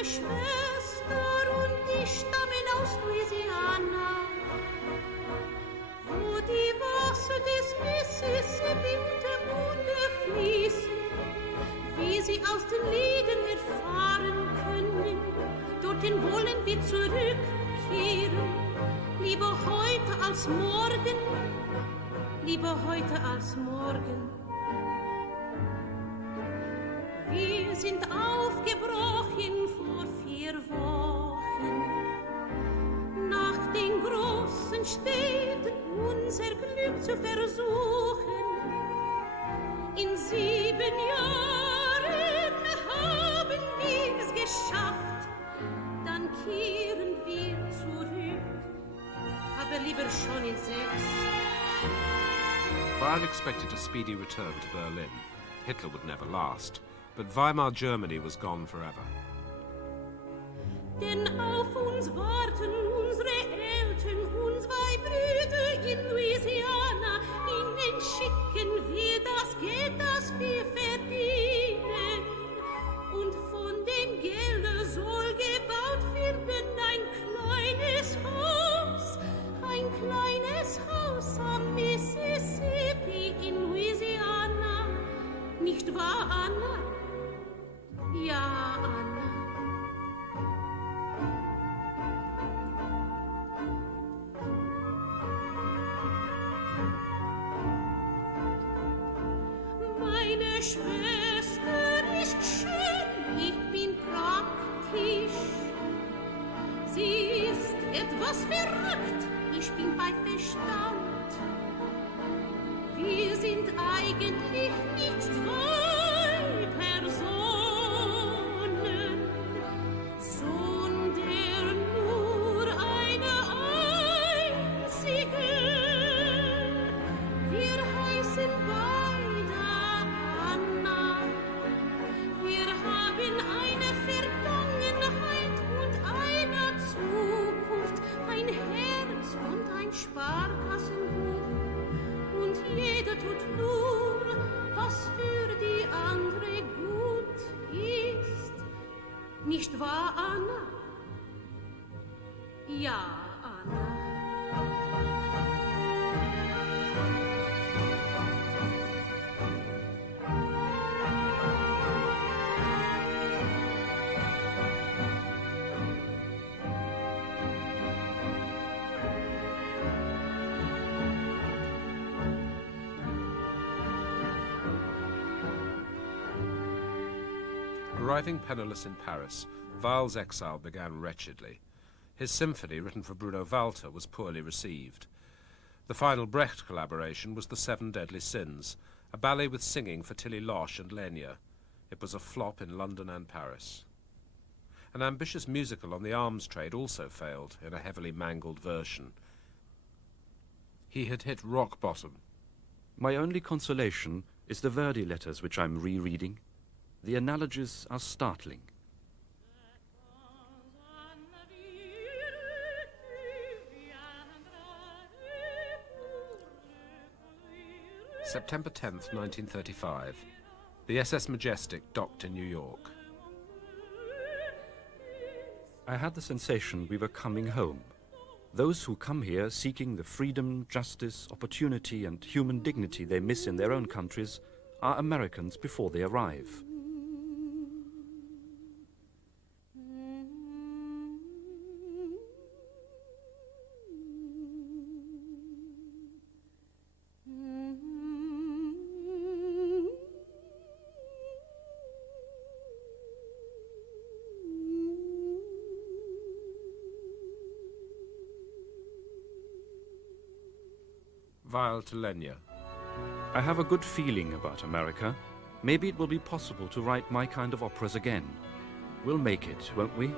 Meine Schwester und ich stammen aus Louisiana, wo die Wasser des Mississippi unter Munde fließen. Wie Sie aus den Liedern erfahren können, dorthin wollen wir zurückkehren. Lieber heute als morgen, lieber heute als morgen. Wir sind aufgebrochen vor 4 Wochen, nach den großen Städten unser Glück zu versuchen. In 7 Jahren haben wir's geschafft, dann kehren wir zurück, aber lieber schon in 6. Weill expected a speedy return to Berlin. Hitler would never last, but Weimar Germany was gone forever. Denn auf uns warten unsere Eltern und 2 Brüder in Louisiana. Ihnen schicken wir das Geld, das wir verdienen. Und von dem Geld soll gebaut werden ein kleines Haus am Mississippi in Louisiana. Nicht wahr, Anna? Ja, Anna. Meine Schwester ist schön, ich bin praktisch. Sie ist etwas verrückt, ich bin bei Verstand. Wir sind eigentlich nicht 2 Personen, sondern nur eine einzige. Wir heißen beide Anna. Wir haben eine Vergangenheit und eine Zukunft, ein Herz und ein Sparkassenbuch. Und jeder tut nur, was für die andere gut ist. Nicht wahr, Anna? Ja, Anna. Arriving penniless in Paris, Weill's exile began wretchedly. His symphony, written for Bruno Walter, was poorly received. The final Brecht collaboration was The 7 Deadly Sins, a ballet with singing for Tilly Loche and Lenya. It was a flop in London and Paris. An ambitious musical on the arms trade also failed in a heavily mangled version. He had hit rock bottom. My only consolation is the Verdi letters which I'm rereading. The analogies are startling. September 10th, 1935. The SS Majestic docked in New York. I had the sensation we were coming home. Those who come here seeking the freedom, justice, opportunity, and human dignity they miss in their own countries are Americans before they arrive. Weill to Lenya. I have a good feeling about America. Maybe it will be possible to write my kind of operas again. We'll make it, won't we?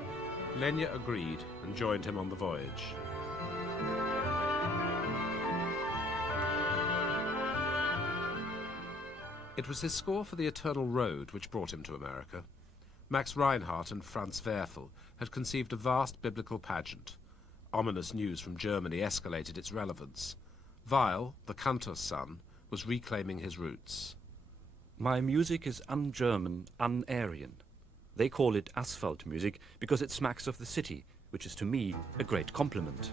Lenya agreed and joined him on the voyage. It was his score for The Eternal Road which brought him to America. Max Reinhardt and Franz Werfel had conceived a vast biblical pageant. Ominous news from Germany escalated its relevance. Weill, the cantor's son, was reclaiming his roots. My music is un-German, un-Aryan. They call it asphalt music because it smacks of the city, which is to me a great compliment.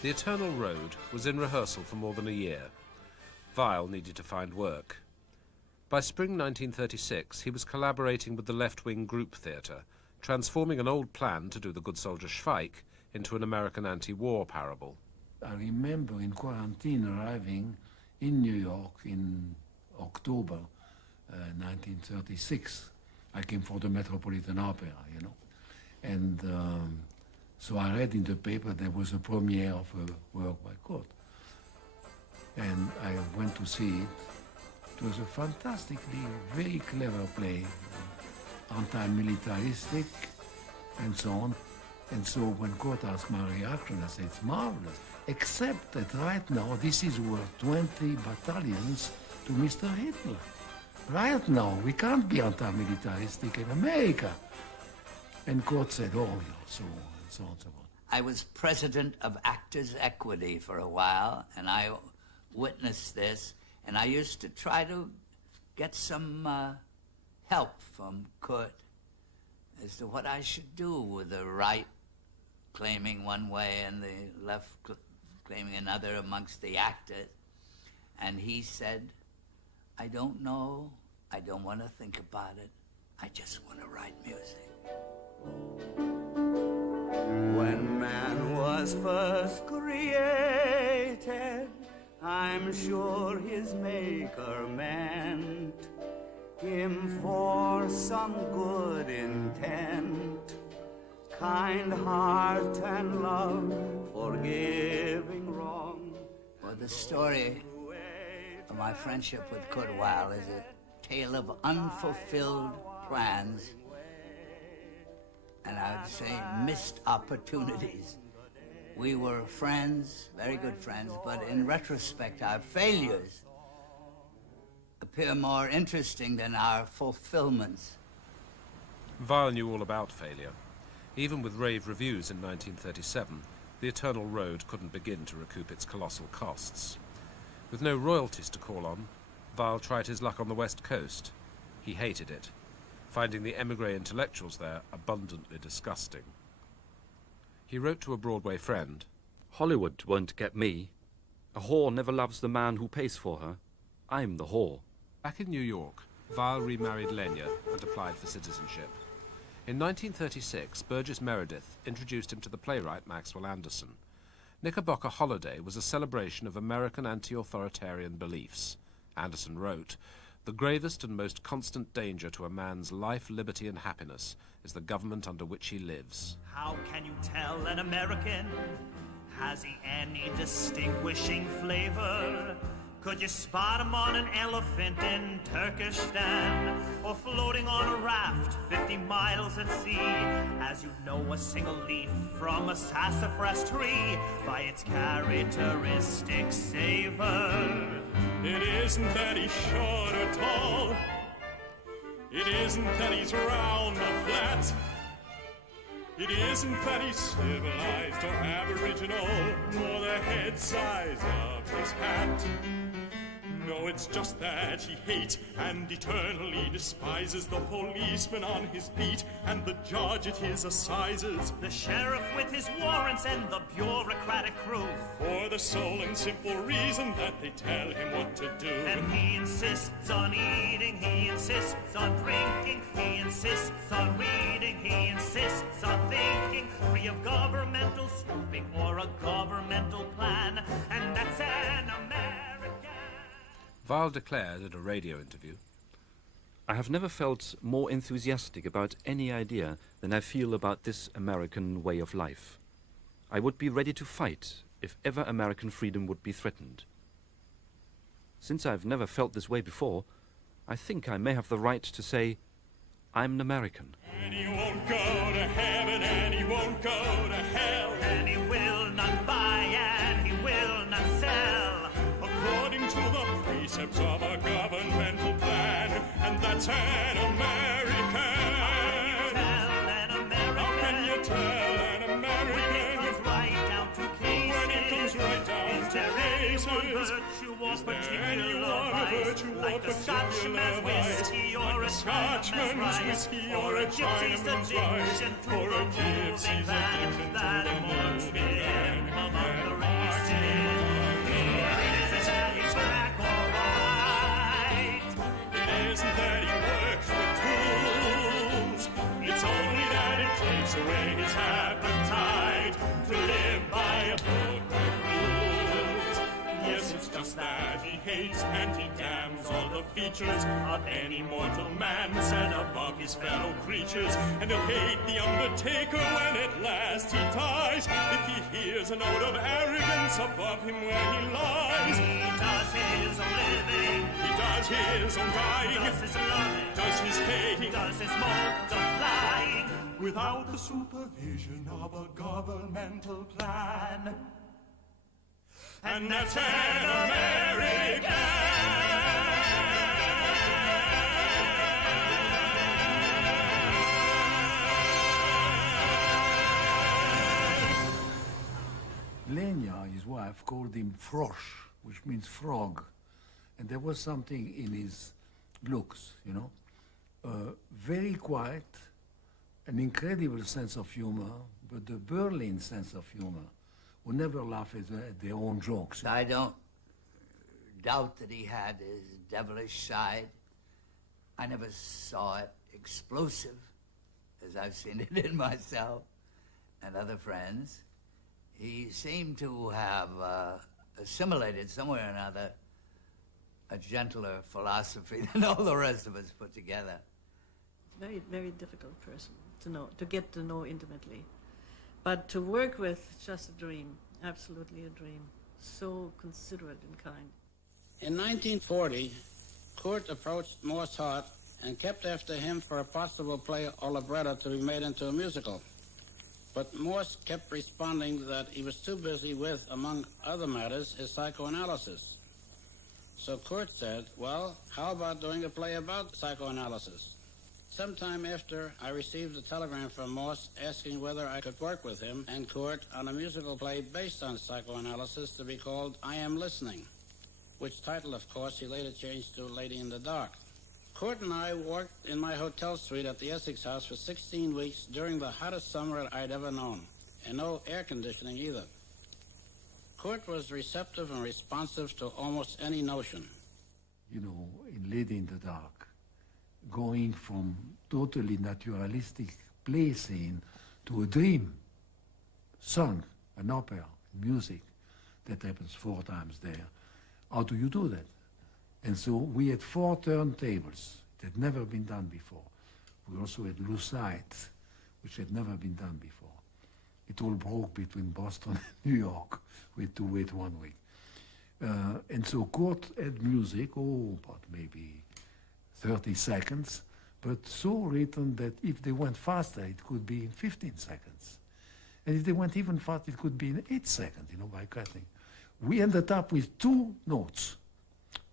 The Eternal Road was in rehearsal for more than a year. Weill needed to find work. By spring 1936, he was collaborating with the left-wing group theatre, transforming an old plan to do the good soldier Schweik into an American anti-war parable. I remember in quarantine arriving in New York in October 1936. I came for the Metropolitan Opera, you know. And so I read in the paper there was a premiere of a work by Kurt. And I went to see it. It was a fantastically, very clever play, anti-militaristic and so on. And so when Kurt asked my reaction, I said, it's marvelous. Except that right now, this is worth 20 battalions to Mr. Hitler. Right now, we can't be anti-militaristic in America. And Kurt said, oh, yeah, so on and so on and so on. I was president of Actors' Equity for a while, and I witnessed this, and I used to try to get some help from Kurt as to what I should do with the right claiming one way and the left claiming another amongst the actors. And he said, I don't know, I don't want to think about it, I just want to write music. When man was first created, I'm sure his maker meant him for some good intent, kind heart and love, forgiving wrong. Well, the story of my friendship with Kurt Weill is a tale of unfulfilled plans, and I would say missed opportunities. We were friends, very good friends, but in retrospect, our failures appear more interesting than our fulfillments. Weill knew all about failure. Even with rave reviews in 1937, the Eternal Road couldn't begin to recoup its colossal costs. With no royalties to call on, Weill tried his luck on the West Coast. He hated it, finding the émigré intellectuals there abundantly disgusting. He wrote to a Broadway friend, Hollywood won't get me. A whore never loves the man who pays for her. I'm the whore. Back in New York, Weill remarried Lenya and applied for citizenship. In 1936, Burgess Meredith introduced him to the playwright Maxwell Anderson. Knickerbocker Holiday was a celebration of American anti-authoritarian beliefs. Anderson wrote, "The gravest and most constant danger to a man's life, liberty, and happiness is the government under which he lives." How can you tell an American? Has he any distinguishing flavor? Could you spot him on an elephant in Turkestan, or floating on a raft 50 miles at sea? As you know a single leaf from a sassafras tree by its characteristic savor. It isn't that he's short or tall. It isn't that he's round or flat. It isn't that he's civilized or aboriginal, nor the head size of his hat. No, it's just that he hates and eternally despises the policeman on his beat and the judge at his assizes, the sheriff with his warrants and the bureaucratic crew, for the sole and simple reason that they tell him what to do. And he insists on eating, he insists on drinking, he insists on reading, he insists on thinking, free of governmental snooping or a governmental plan, and that's an American. Weill declared at a radio interview, I have never felt more enthusiastic about any idea than I feel about this American way of life. I would be ready to fight if ever American freedom would be threatened. Since I've never felt this way before, I think I may have the right to say I'm an American. And he won't go to heaven, and he won't go to hell, And he will not buy, and he will not sell, according to the precepts of a governmental plan, and that's an American. tell an American. How can you tell an When it American comes right down to cases, when it comes right down is to there any one cases? virtue or Is there particular any one vice, virtue or like the particular Scotchman's vice, whiskey or like a the Scotchman's Chinaman's whiskey rice, or a gypsy's Chinaman's rice, addiction to or a the gypsy's moving van addiction to that the marks moving him van among that the marks him races. among the Is it that he's black or white? It isn't that he works with tools. It's only that it takes away his appetite to live by a book of rules. Yes, it's just that he hates and he damns all the features of any mortal man set above his fellow creatures. And he'll hate the undertaker when at last he dies, if he hears a note of arrogance above him where he lies. He does his own living, He does his own dying, does his loving, does his hating, does his multiplying, without the supervision of a governmental plan. And that's an American. Lenya, his wife, called him Frosch, which means frog. And there was something in his looks, you know. Very quiet, an incredible sense of humor, but the Berlin sense of humor, who never laugh at their own jokes. I don't doubt that he had his devilish side. I never saw it explosive, as I've seen it in myself and other friends. He seemed to have assimilated somewhere or another a gentler philosophy than all the rest of us put together. Very, very difficult person to know, to get to know intimately. But to work with, just a dream, absolutely a dream. So considerate and kind. In 1940, Kurt approached Mozart and kept after him for a possible play or libretto to be made into a musical. But Morse kept responding that he was too busy with, among other matters, his psychoanalysis. So Kurt said, well, how about doing a play about psychoanalysis? Sometime after, I received a telegram from Morse asking whether I could work with him and Kurt on a musical play based on psychoanalysis to be called I Am Listening, which title, of course, he later changed to Lady in the Dark. Kurt and I worked in my hotel suite at the Essex House for 16 weeks during the hottest summer I'd ever known, and no air conditioning either. Kurt was receptive and responsive to almost any notion. You know, in Lady in the Dark, going from totally naturalistic play scene to a dream, song, an opera, music, that happens 4 times there. How do you do that? And so we had 4 turntables. It had never been done before. We also had Lucite, which had never been done before. It all broke between Boston and New York. We had to wait 1 week. And so Kurt had music, about maybe 30 seconds, but so written that if they went faster, it could be in 15 seconds. And if they went even faster, it could be in 8 seconds, you know, by cutting. We ended up with 2 notes.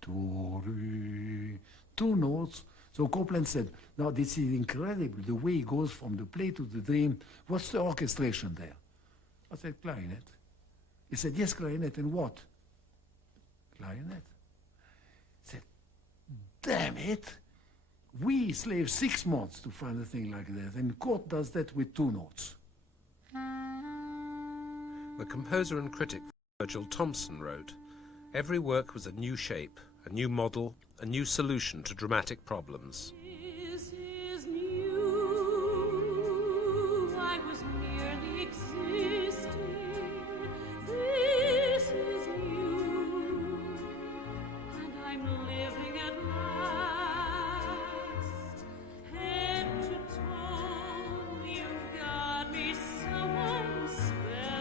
2 notes. So Copland said, no, this is incredible, the way it goes from the play to the dream. What's the orchestration there? I said, clarinet. He said, yes, clarinet, and what? Clarinet. He said, damn it. We slaved 6 months to find a thing like that, and Kurt does that with 2 notes. The composer and critic Virgil Thompson wrote, "Every work was a new shape, a new model, a new solution to dramatic problems." This is new. I was merely existing. This is new. And I'm living at last. Head to toe, you've got me someone spellbound.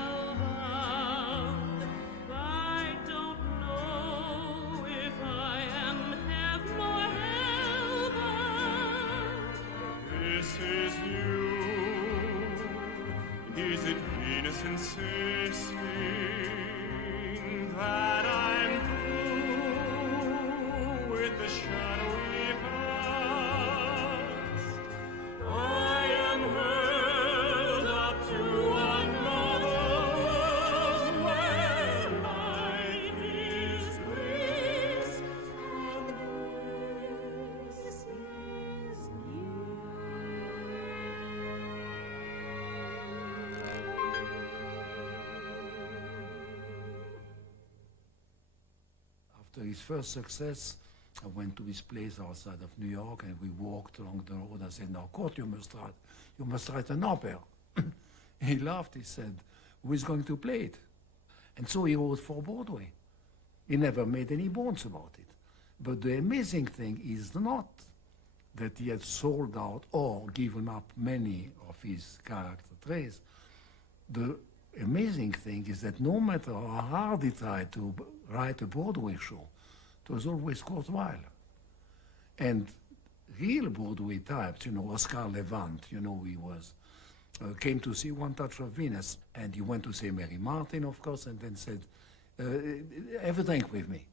I don't know if I insisting that I'm through with the shadowy past. I am held up to another world where life is bliss, and this is you. After his first success, I went to his place outside of New York, and we walked along the road. I said, "Now, Kurt, you must write an opera." He laughed. He said, "Who is going to play it?" And so he wrote for Broadway. He never made any bones about it. But the amazing thing is not that he had sold out or given up many of his character traits. The amazing thing is that no matter how hard he tried to write a Broadway show, it was always Kurt Weill. And real Broadway types, Oscar Levant, he was, came to see One Touch of Venus, and he went to see Mary Martin, of course, and then said, "Have a drink with me."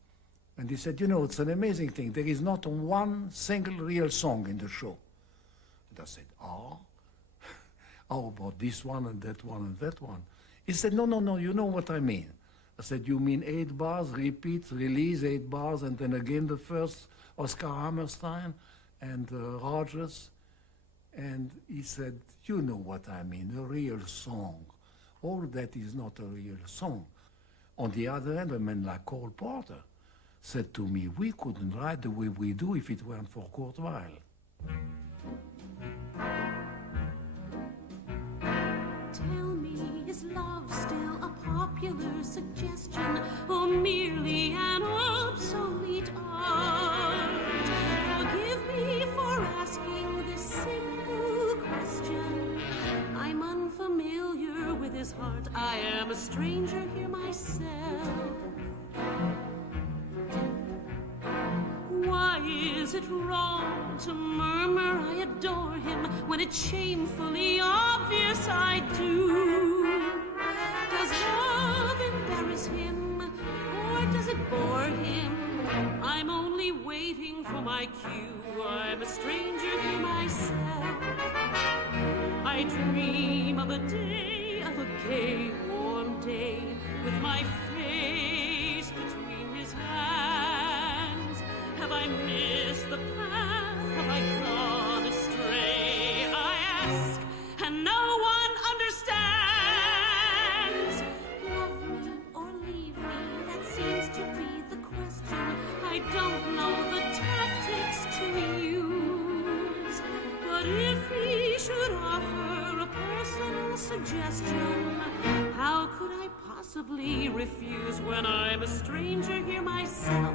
And he said, "It's an amazing thing. There is not one single real song in the show." And I said, "Oh? How about this one and that one and that one?" He said, no, you know what I mean. I said, "You mean 8 bars, repeat, release 8 bars, and then again the first, Oscar Hammerstein and Rogers?" And he said, "You know what I mean, a real song. All that is not a real song." On the other hand, a man like Cole Porter said to me, "We couldn't write the way we do if it weren't for Kurt Weill." Tell me, is love still a popular suggestion, or merely an obsolete art? Forgive me for asking this simple question. I'm unfamiliar with his heart. I am a stranger here myself. Why is it wrong to murmur I adore him when it's shamefully obvious I do? Does love embarrass him, or does it bore him? I'm only waiting for my cue. I'm a stranger here myself. I dream of a day, of a gay, warm day, with my face between his hands. Have I missed the path? Have I gone astray? I ask, and no one understands. Love me or leave me, that seems to be the question. I don't know the tactics to use. But if he should offer a personal suggestion, how could I possibly refuse when I'm a stranger here myself?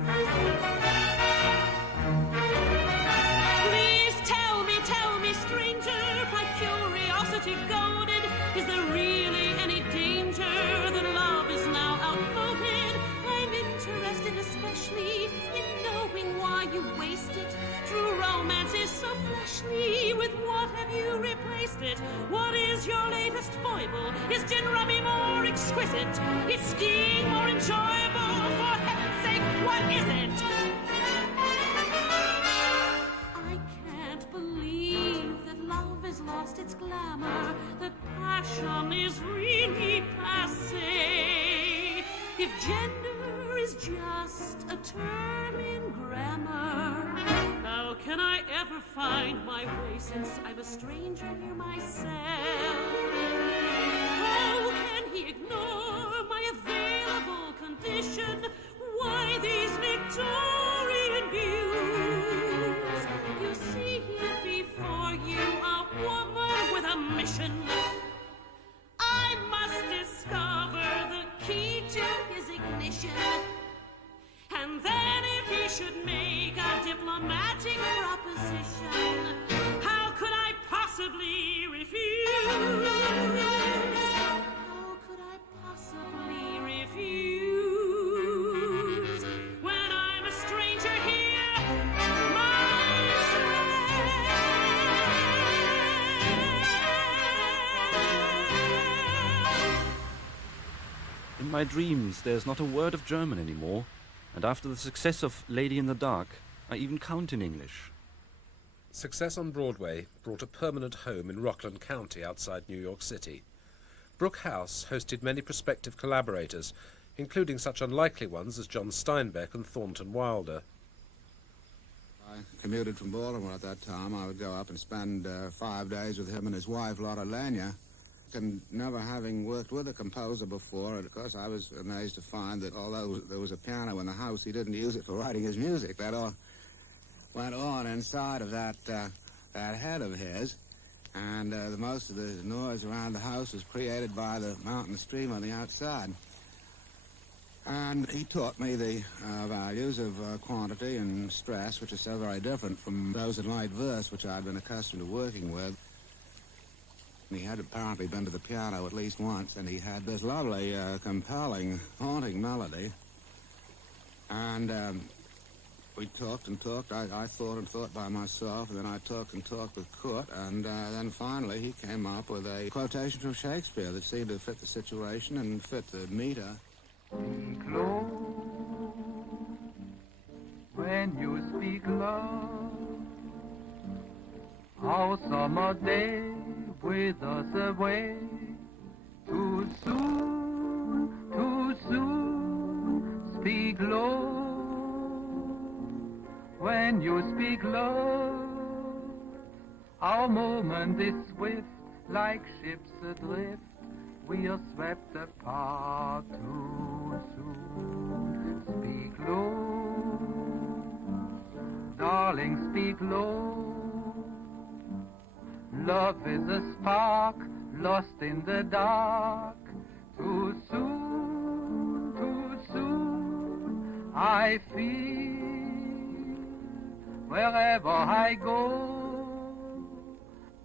Please tell me, stranger, my curiosity goaded, is there really any danger that love is now outmoded? I'm interested especially in knowing why you waste it. True romance is so fleshly, with what have you replaced it? What is your latest foible? Is gin rummy more exquisite? Is skiing more enjoyable? For heaven's sake, what is it? I can't believe that love has lost its glamour, that passion is really passé. If gender is just a term in grammar, how can I ever find my way since I'm a stranger here myself? How can he ignore my available condition? Why these Victorian views? You see here before you a woman with a mission. I must discover the key to his ignition. And then if he should make a diplomatic proposition, how could I possibly refuse? How could I possibly refuse when I'm a stranger here myself? my dreams, there's not a word of German anymore, and after the success of Lady in the Dark, I even count in English. Success on Broadway brought a permanent home in Rockland County outside New York City. Brooke House hosted many prospective collaborators, including such unlikely ones as John Steinbeck and Thornton Wilder. I commuted from Baltimore at that time. I would go up and spend 5 days with him and his wife, Lotta Lanya. And never having worked with a composer before, of course, I was amazed to find that although there was a piano in the house, he didn't use it for writing his music. That all went on inside of that head of his. And most of the noise around the house was created by the mountain stream on the outside. And he taught me the values of quantity and stress, which are so very different from those in light verse, which I'd been accustomed to working with. He had apparently been to the piano at least once, and he had this lovely, compelling, haunting melody. And we talked and talked. I thought and thought by myself, and then I talked and talked with Kurt, and then finally he came up with a quotation from Shakespeare that seemed to fit the situation and fit the meter. Speak low when you speak love. Our summer day withers away. Too soon, speak low when you speak love. Our moment is swift, like ships adrift. We are swept apart too soon. Speak low, darling, speak low. Love is a spark lost in the dark. Too soon, I feel wherever I go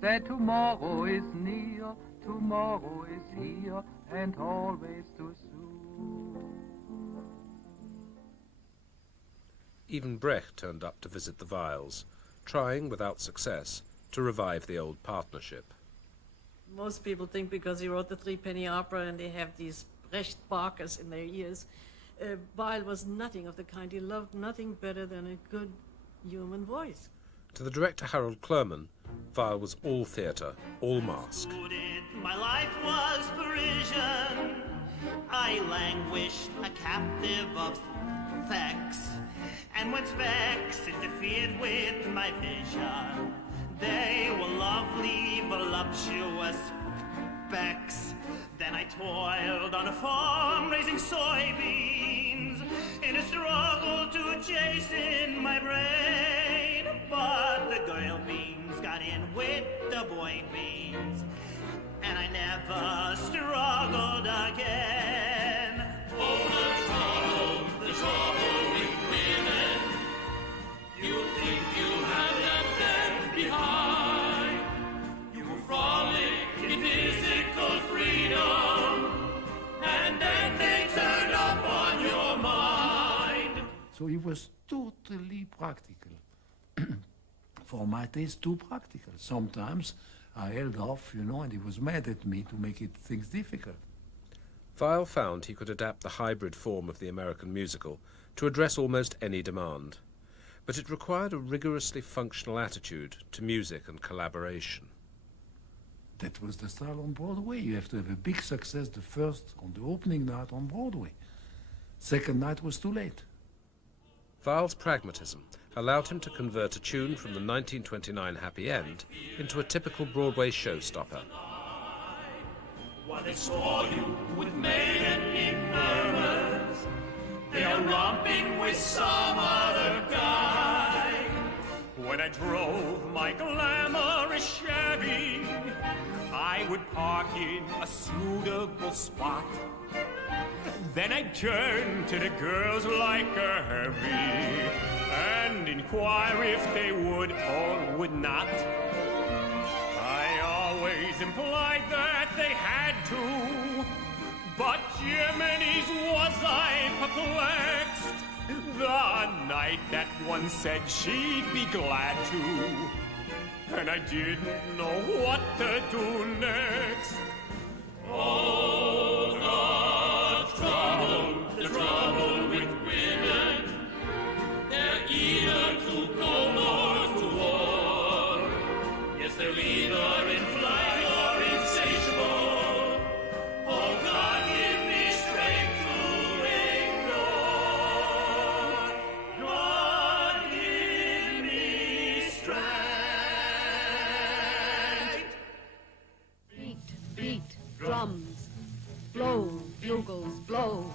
that tomorrow is near. Tomorrow is here and always too soon. Even Brecht turned up to visit the Weills, trying, without success, to revive the old partnership. Most people think because he wrote the Threepenny Opera and they have these Brecht barkers in their ears. Weill was nothing of the kind. He loved nothing better than a good human voice. To the director Harold Clurman, Weill was all theatre, all mask. My life was Parisian. I languished, a captive of sex. And when specs interfered with my vision, they were lovely, voluptuous specks. Then I toiled on a farm raising soybeans in a struggle to chasten my brain. But the girl beans got in with the boy beans, and I never struggled again. Oh, the trouble with women. You think you have left them behind. You will frolic in physical freedom, and then they turn up on your mind. So he was totally practical. For my taste, too practical. Sometimes I held off, and he was mad at me to make things difficult. Weill found he could adapt the hybrid form of the American musical to address almost any demand, but it required a rigorously functional attitude to music and collaboration. That was the style on Broadway. You have to have a big success the first, on the opening night on Broadway. Second night was too late. Weill's pragmatism allowed him to convert a tune from the 1929 Happy End into a typical Broadway showstopper. While they saw you with maidenly murmurs, they are romping with some other guy. When I drove my glamorous Chevy, I would park in a suitable spot. Then I'd turn to the girls like a heavy and inquire if they would or would not. I always implied that they had to, but Jiminy's was I perplexed. The night that one said she'd be glad to, and I didn't know what to do next. Oh, the trouble blow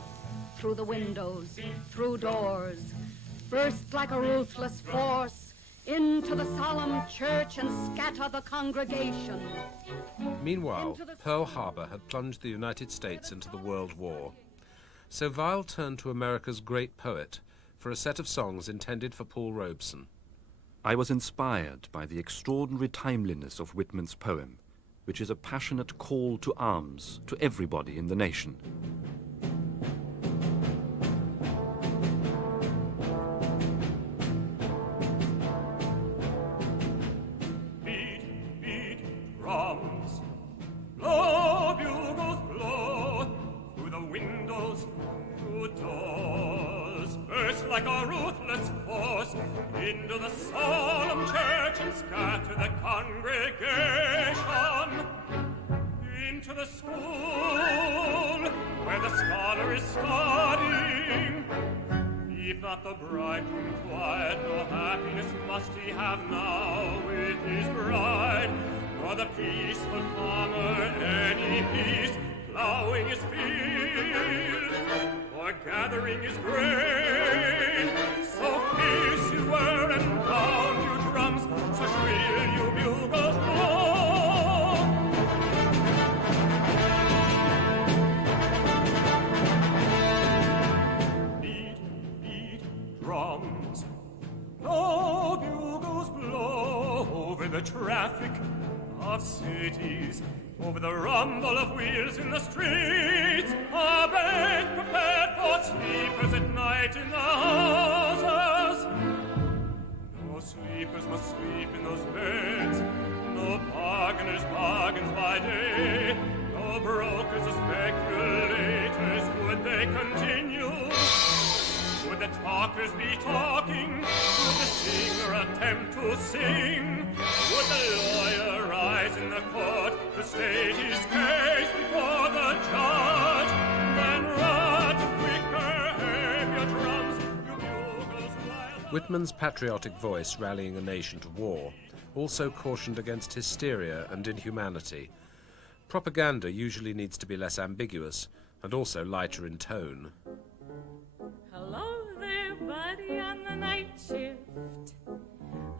through the windows, through doors, burst like a ruthless force into the solemn church and scatter the congregation. Meanwhile, Pearl Harbor had plunged the United States into the World War. So Weill turned to America's great poet for a set of songs intended for Paul Robeson. I was inspired by the extraordinary timeliness of Whitman's poem, which is a passionate call to arms to everybody in the nation. Beat, beat, drums, blow, bugles, blow, through the windows, through doors, burst like a ruthless force into the solemn church and scatter the congregation. Into the school where the scholar is studying. Leave not the bridegroom quiet, no happiness must he have now with his bride, nor the peaceful farmer any peace, plowing his field or gathering his grain. So fierce you were and pound you drums, so shrill you bugles blow. Drums, blow, bugles blow over the traffic of cities, over the rumble of wheels in the streets, a bed prepared for sleepers at night in the houses. No sleepers must sleep in those beds, no bargainers bargains by day, no brokers or speculators, would they continue? Would the talkers be talking? Would the singer attempt to sing? Would the lawyer rise in the court to state his case before the judge? Then run quicker, have your drums, your bugles wild. Whitman's patriotic voice rallying a nation to war also cautioned against hysteria and inhumanity. Propaganda usually needs to be less ambiguous and also lighter in tone. Hello there, buddy, on the night shift.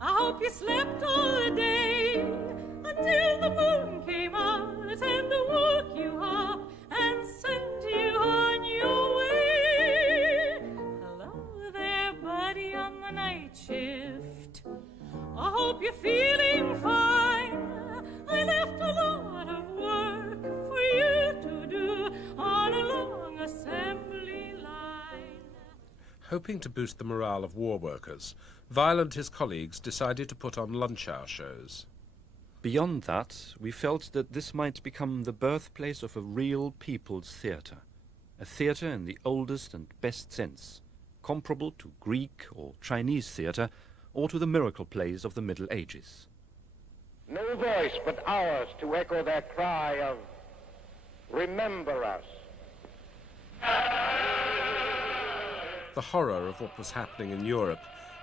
I hope you slept all the day until the moon came out and woke you up and sent you on your way. Hello there, buddy, on the night shift. I hope you're feeling fine. I left a lot of work for you to do on a long assembly line. Hoping to boost the morale of war workers, Weill and his colleagues decided to put on lunch hour shows. Beyond that, we felt that this might become the birthplace of a real people's theatre, a theatre in the oldest and best sense, comparable to Greek or Chinese theatre or to the miracle plays of the Middle Ages. No voice but ours to echo their cry of, "Remember us." The horror of what was happening in Europe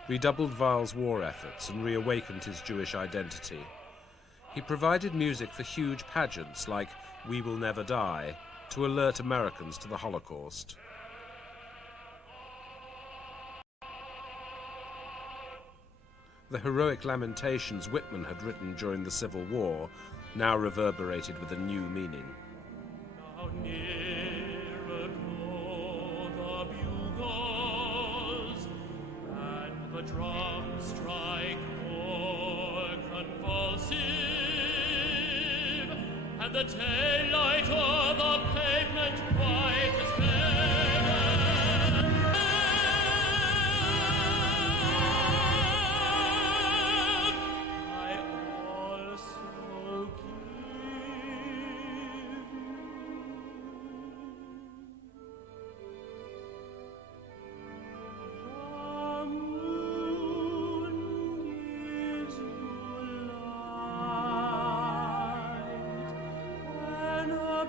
redoubled Weill's war efforts and reawakened his Jewish identity. He provided music for huge pageants like We Will Never Die to alert Americans to the Holocaust. The heroic lamentations Whitman had written during the Civil War now reverberated with a new meaning. Now nearer blow the bugles, and the drums strike more convulsive, and the daylight o'er the pavement white as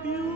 Beautiful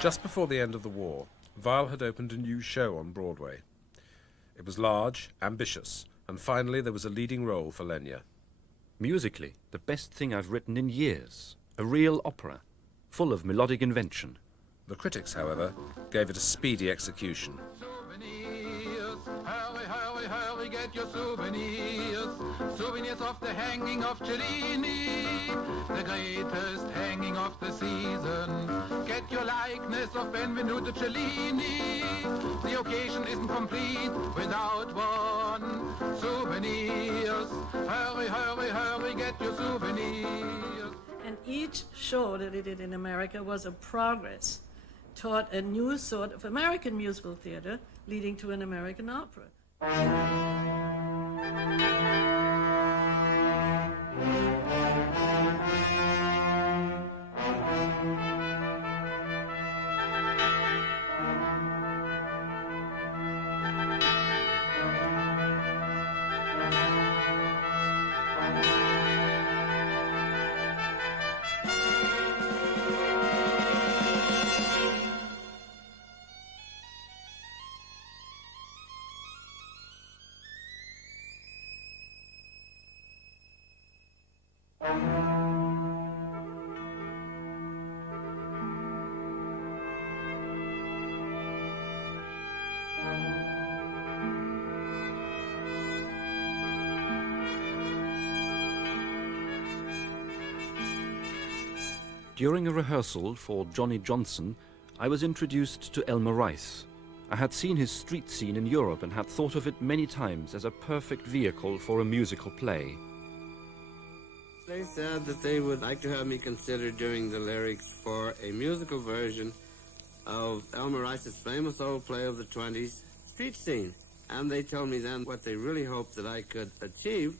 Just before the end of the war, Weill had opened a new show on Broadway. It was large, ambitious, and finally there was a leading role for Lenya. Musically, the best thing I've written in years. A real opera, full of melodic invention. The critics, however, gave it a speedy execution. Hurry, hurry, hurry, get your souvenirs. Souvenirs of the hanging of Cellini, the greatest hanging of the season. Get your likeness of Benvenuto Cellini. The occasion isn't complete without one. Souvenirs. Hurry, hurry, hurry, get your souvenirs. And each show that he did in America was a progress toward a new sort of American musical theater leading to an American opera. During a rehearsal for Johnny Johnson, I was introduced to Elmer Rice. I had seen his street scene in Europe and had thought of it many times as a perfect vehicle for a musical play. They said that they would like to have me consider doing the lyrics for a musical version of Elmer Rice's famous old play of the 20s, Street Scene. And they told me then what they really hoped that I could achieve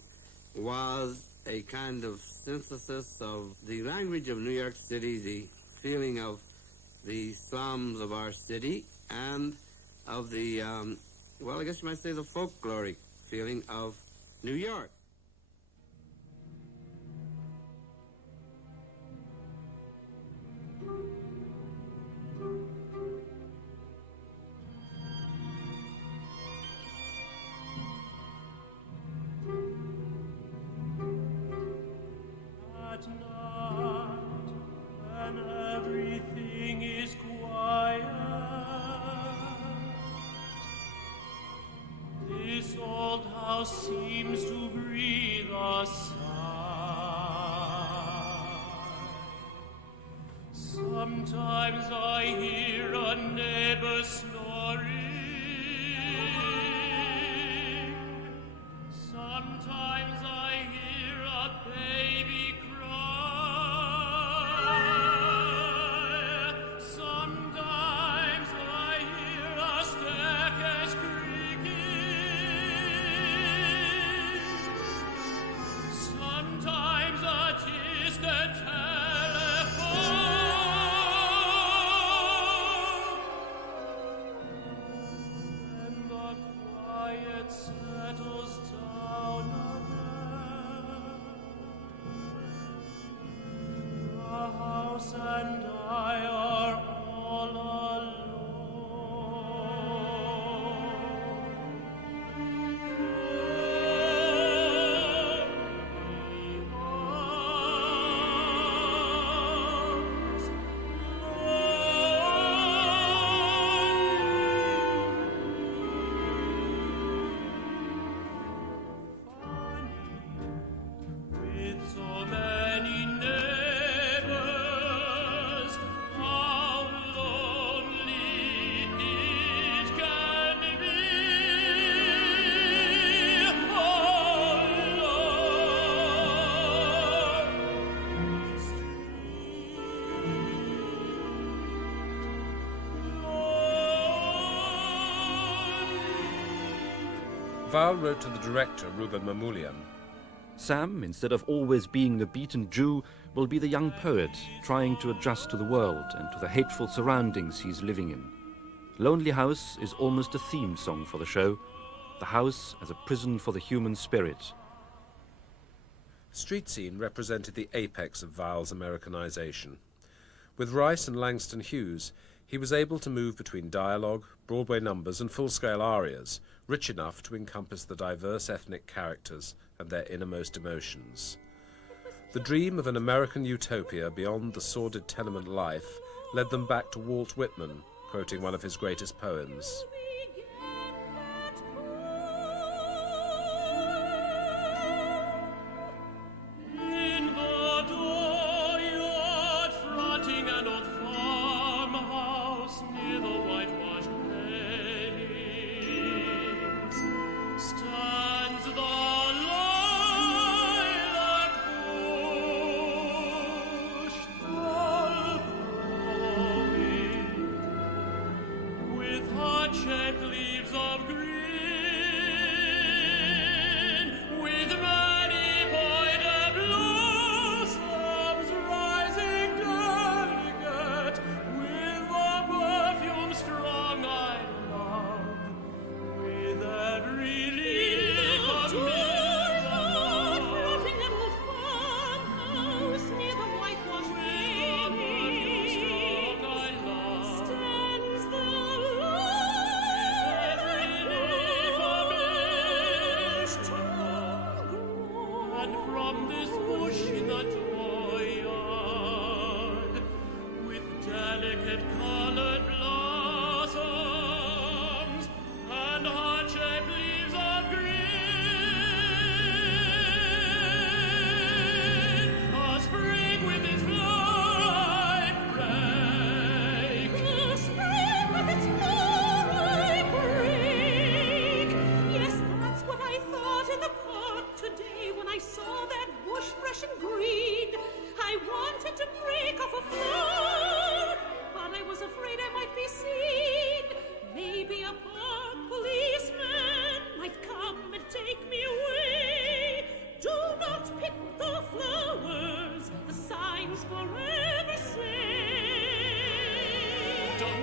was a kind of synthesis of the language of New York City, the feeling of the slums of our city, and of the, well, I guess you might say the folkloric feeling of New York. At night, when everything is quiet, this old house seems to breathe a sigh. Sometimes I hear a neighbor snoring. Sometimes I hear a baby cry. Sometimes I hear a staircase creaking. Sometimes a distant telephone. When the quiet settles down again, the house and I are all alone. With so many neighbors, how lonely it can be, Weill wrote to the director, Ruben Mamoulian. Sam, instead of always being the beaten Jew, will be the young poet trying to adjust to the world and to the hateful surroundings he's living in. Lonely House is almost a theme song for the show, the house as a prison for the human spirit. Street Scene represented the apex of Weill's Americanization. With Rice and Langston Hughes, He was able to move between dialogue, Broadway numbers and full-scale arias, rich enough to encompass the diverse ethnic characters and their innermost emotions. The dream of an American utopia beyond the sordid tenement life led them back to Walt Whitman, quoting one of his greatest poems.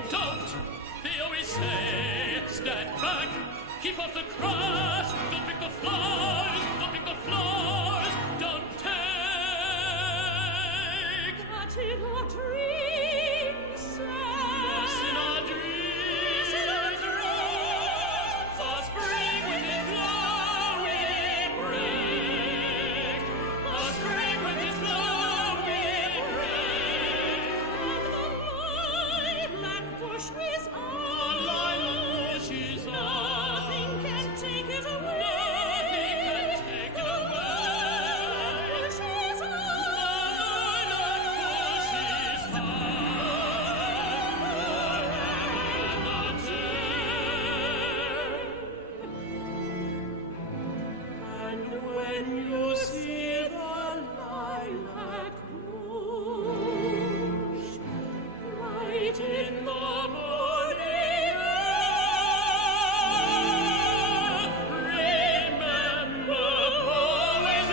Don't, they always say, stand back, keep off the grass, don't pick the flowers, don't pick the flowers, don't take. But in our dreams, Yes, in our dreams, the spring with its flower we break, the spring with its flower we break. bush is The lilac bush is on. nothing can take it away. Nothing can take it away. Bush is The lilac bush is high and when you see the lilac bush bright in the morning air, remember, always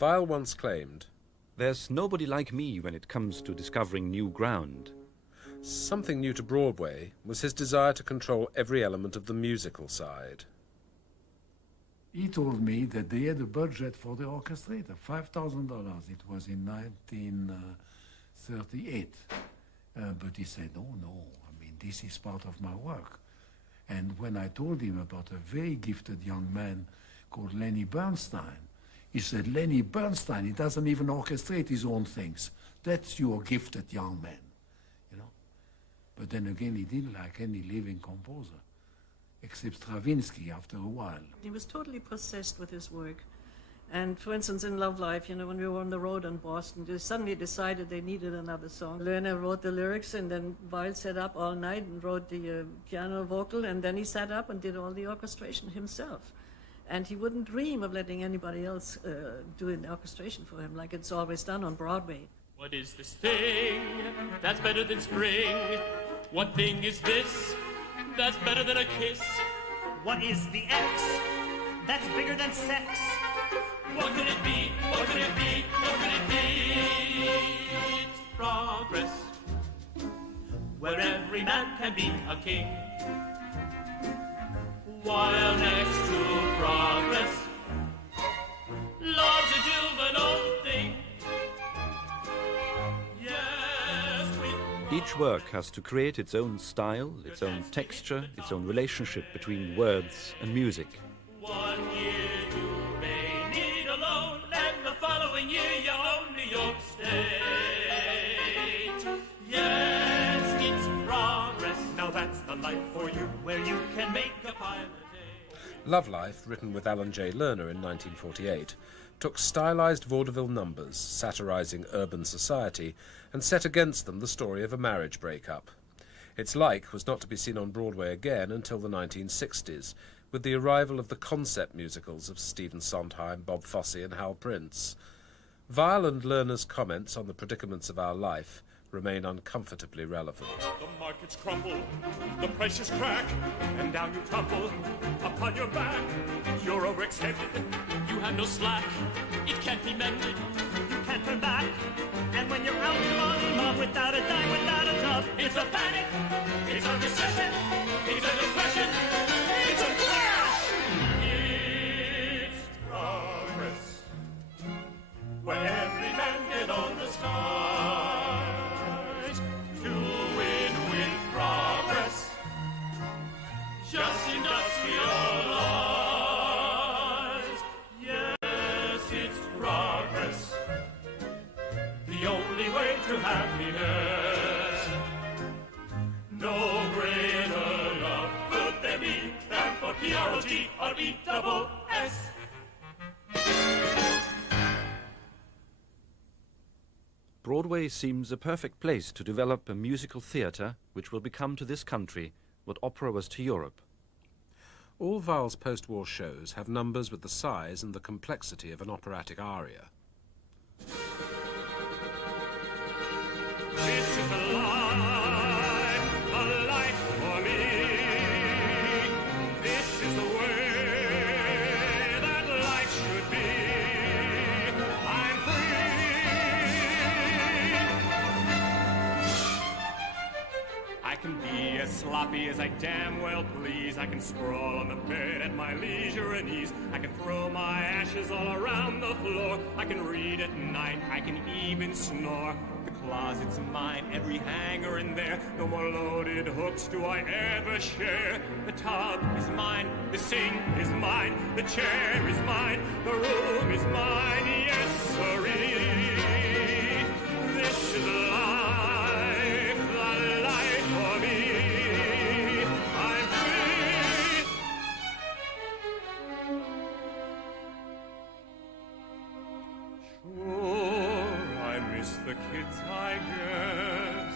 Weill once claimed, "There's nobody like me when it comes to discovering new ground." something new to Broadway was his desire to control every element of the musical side. He told me that they had a budget for the orchestrator, $5,000. It was in 1938. But he said, no, I mean, this is part of my work. And when I told him about a very gifted young man called Lenny Bernstein, he said, Lenny Bernstein, he doesn't even orchestrate his own things. That's your gifted young man, you know. But then again, he didn't like any living composer, except Stravinsky after a while. He was totally possessed with his work. And for instance, in Love Life, you know, when we were on the road in Boston, they suddenly decided they needed another song. Lerner wrote the lyrics, and then Weill sat up all night and wrote the piano vocal, and then he sat up and did all the orchestration himself. And he wouldn't dream of letting anybody else do an orchestration for him, like it's always done on Broadway. What is this thing that's better than spring? What thing is this that's better than a kiss? What is the X that's bigger than sex? What could it be? What could it be? What could it be? It's progress, where every man can be a king. While next to progress, love's a juvenile thing. Yes, Each work has to create its own style, its own texture, its own relationship between words and music. 1 year you may need a loan, and the following year you own New York State. Yes, it's progress. Now that's the life for you, where you can make a pile a day. Love Life, written with Alan J. Lerner in 1948, took stylized vaudeville numbers satirizing urban society and set against them the story of a marriage breakup. Its like was not to be seen on Broadway again until the 1960s, with the arrival of the concept musicals of Stephen Sondheim, Bob Fosse and Hal Prince. Weill and Lerner's comments on the predicaments of our life remain uncomfortably relevant. The markets crumble, the prices crack, and down you tumble upon your back. You're overextended, you have no slack, it can't be mended, You can't turn back. And when you're out on love without a dime, without a job, it's a panic, it's a recession, it's a depression, it's a crash! It's progress, where every man get on the skies to win with progress, just industrialized. Yes, it's progress, the only way to happiness. No greater love could there be than for PROGRESS. Broadway seems a perfect place to develop a musical theatre which will become to this country what opera was to Europe. All Weill's post-war shows have numbers with the size and the complexity of an operatic aria. This is a life for me. This is the way that life should be. I'm free. I can be as sloppy as I damn well please. I can sprawl on the bed at my leisure and ease. I can throw my ashes all around the floor. I can read at night. I can even snore. The closet's mine, every hanger in there. No more loaded hooks do I ever share. The tub is mine, the sink is mine, the chair is mine, the room is mine, yes sirree. This is life, the life for me. I'm free. Sure, I miss the kids, I guess.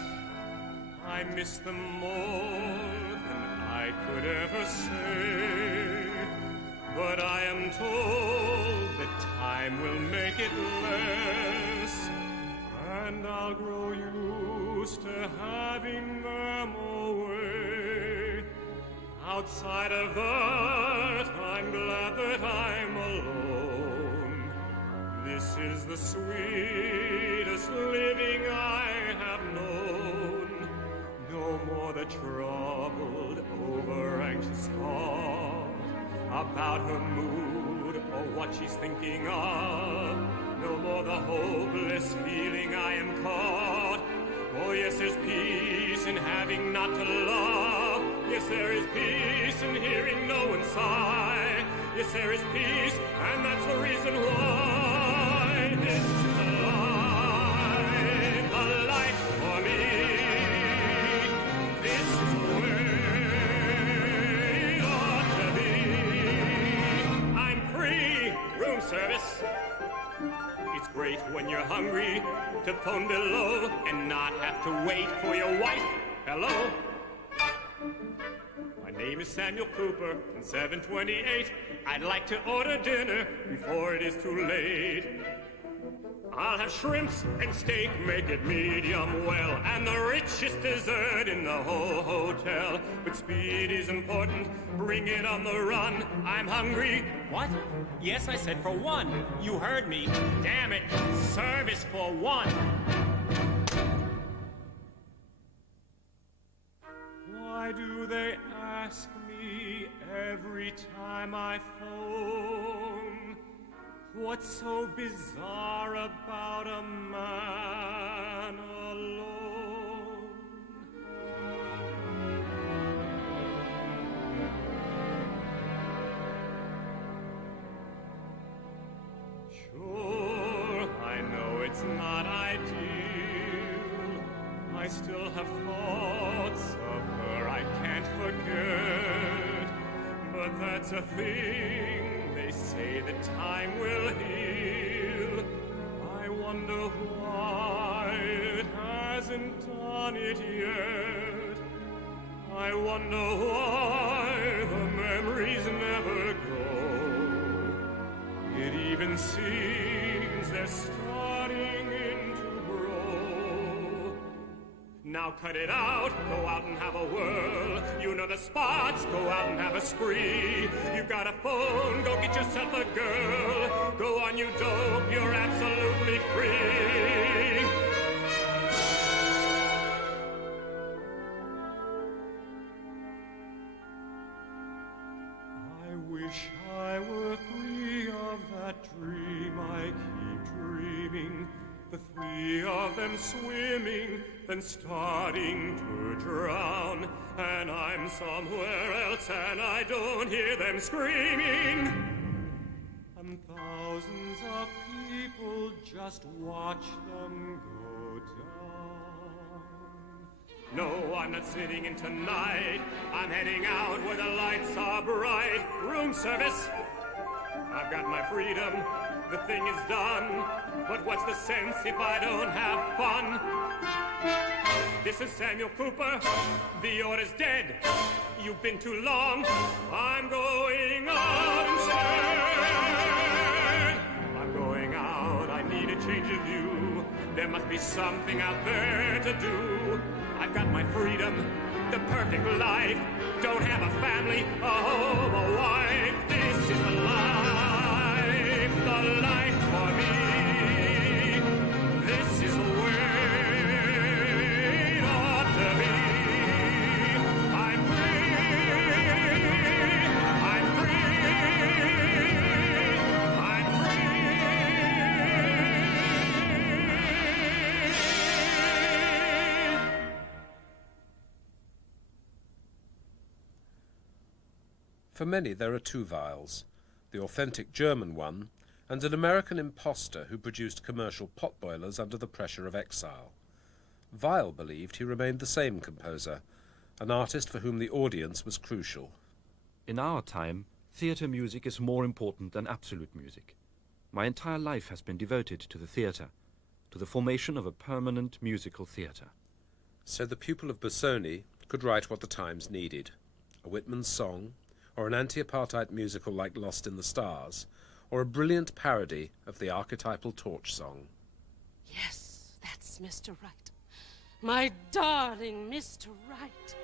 I miss them more than I could ever say. But I am told that time will make it less, and I'll grow used to having them away. Outside of that, I'm glad that I'm alone. This is the sweetest living I have known. No more the troubled, over-anxious thought about her mood or what she's thinking of. No more the hopeless feeling I am caught. Oh yes, there's peace in having not to love. Yes, there is peace in hearing no one sigh. Yes, there is peace, and that's the reason why this is a life for me. This is the way it ought to be. I'm free, room service. It's great when you're hungry to phone below and not have to wait for your wife. Hello? My name is Samuel Cooper, and 728. I'd like to order dinner before it is too late. I'll have shrimps and steak, make it medium well, and the richest dessert in the whole hotel. But speed is important, bring it on the run. I'm hungry. What? Yes, I said for one. You heard me. Damn it, service for one. Why do they ask me every time I phone? What's so bizarre about a man alone? Sure, I know it's not ideal. I still have thoughts of her I can't forget. But that's a thing they say that time will heal. I wonder why it hasn't done it yet. I wonder why the memories never go. It even seems they're starting into grow. Now cut it out, go out and have a whirl. You know the spots, go out and have a spree. You've got a phone, go get yourself a girl. Go on, you dope, you're absolutely free. I wish I were free of that dream I keep dreaming. The three of them swimming, then starting to drown. And I'm somewhere else and I don't hear them screaming. And thousands of people just watch them go down. No, I'm not sitting in tonight. I'm heading out where the lights are bright. Room service. I've got my freedom. The thing is done. But what's the sense if I don't have fun? This is Samuel Cooper. The order's dead. You've been too long. I'm going out instead. I'm going out. I need a change of view. There must be something out there to do. I've got my freedom, the perfect life. Don't have a family, a home, a wife. This is the life for me. This is the way it ought to be. I'm free. I'm For many there are two Weills, the authentic German one and an American impostor who produced commercial potboilers under the pressure of exile. Weill believed he remained the same composer, an artist for whom the audience was crucial. In our time, theatre music is more important than absolute music. My entire life has been devoted to the theatre, to the formation of a permanent musical theatre. So the pupil of Busoni could write what the times needed, a Whitman song, or an anti-apartheid musical like Lost in the Stars, or a brilliant parody of the archetypal torch song. Yes, that's Mr. Right. My darling Mr. Right.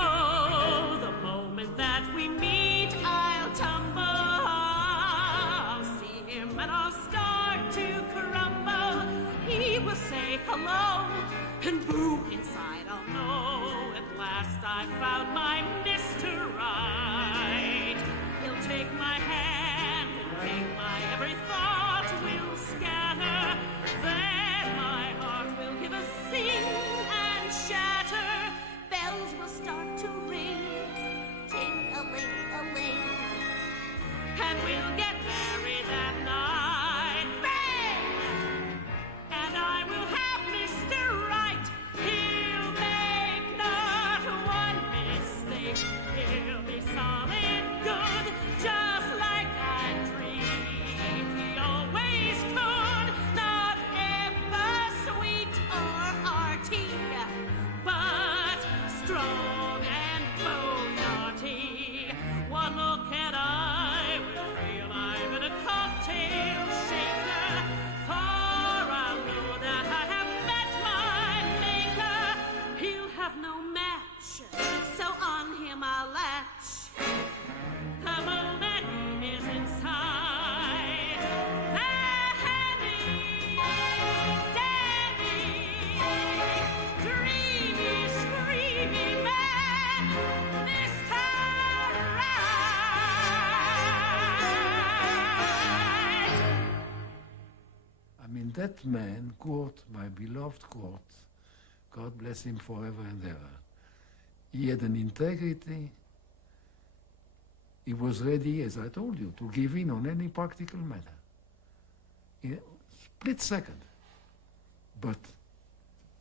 Oh, the moment that we meet, I'll tumble. I'll see him and I'll start to crumble. He will say hello, and boom, inside I'll know. At last I found my Mr. Right. He'll take my hand and make my every thought will scatter. Then my heart will give a sing and shatter. Bells will start to that man, Kurt, my beloved Kurt, God bless him forever and ever, he had an integrity. He was ready, as I told you, to give in on any practical matter. In a split second. But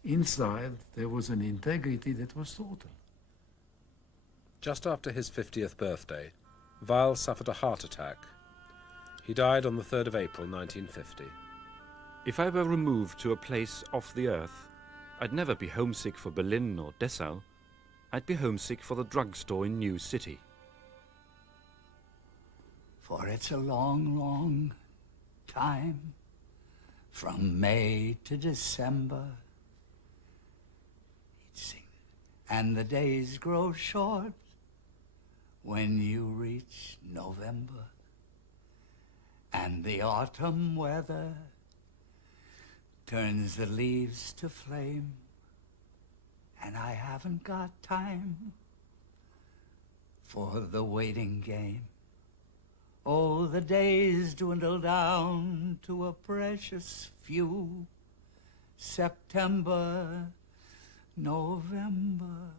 inside, there was an integrity that was total. Just after his 50th birthday, Weill suffered a heart attack. He died on the 3rd of April, 1950. If I were removed to a place off the earth, I'd never be homesick for Berlin or Dessau. I'd be homesick for the drugstore in New City. For it's a long, long time, from May to December. He'd sing, and the days grow short when you reach November, and the autumn weather turns the leaves to flame, and I haven't got time for the waiting game. Oh, the days dwindle down to a precious few. September, November,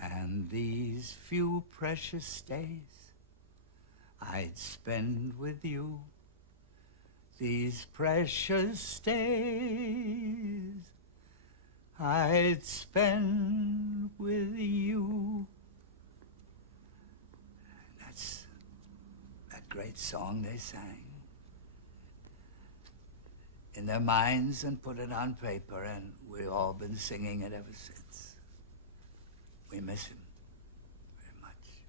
and these few precious days I'd spend with you. These precious days I'd spend with you. That's that great song they sang in their minds and put it on paper, and we've all been singing it ever since. We miss him very much.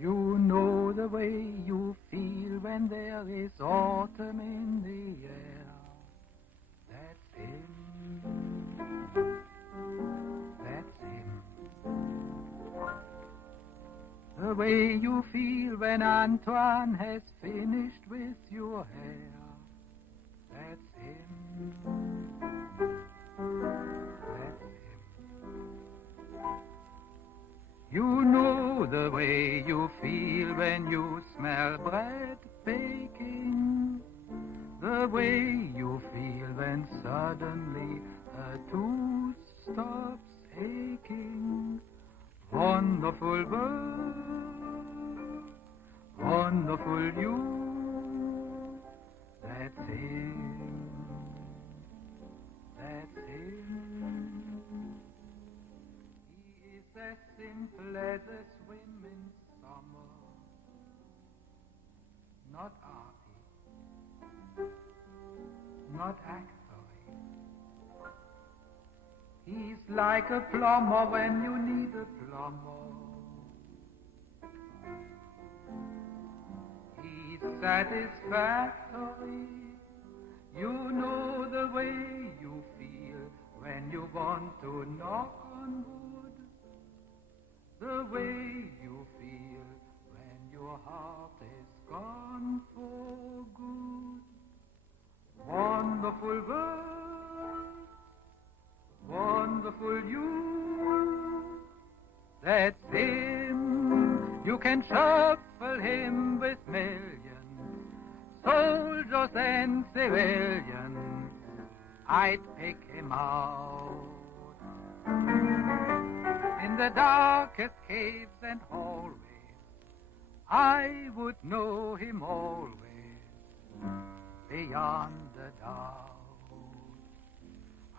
You know the way you feel when there is autumn in the air. That's him. That's him. The way you feel when Antoine has finished with your hair. That's him. That's him. You know the way you feel when you smell bread baking. The way you feel when suddenly a tooth stops aching. Wonderful world, wonderful you. That's him. That's him. He is as simple as a swim in summer. Not arty, not actory. He's like a plumber when you need a plumber. He's satisfactory. You know the way you feel when you want to knock on wood. The way you feel when your heart is gone for good. Wonderful world, wonderful you. That's him. You can shuffle him with millions, soldiers and civilians. I'd pick him out in the darkest caves and hallways. I would know him always beyond a doubt.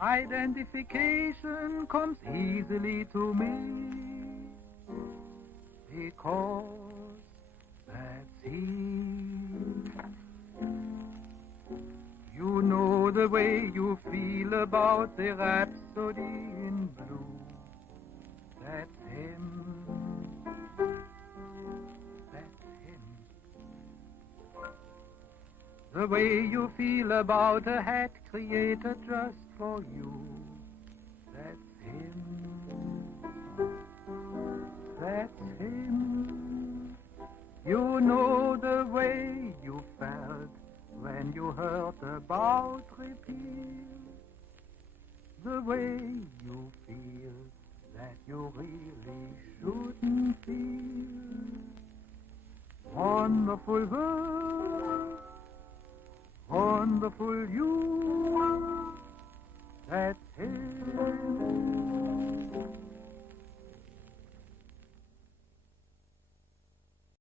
Identification comes easily to me because that's he. You know the way you feel about the Rhapsody in Blue. That's him. That's him. The way you feel about a hat created just for you. That's him. That's him. You know the way you felt when you heard about repeal. the way you feel that you really shouldn't feel. Wonderful world, wonderful you, that hell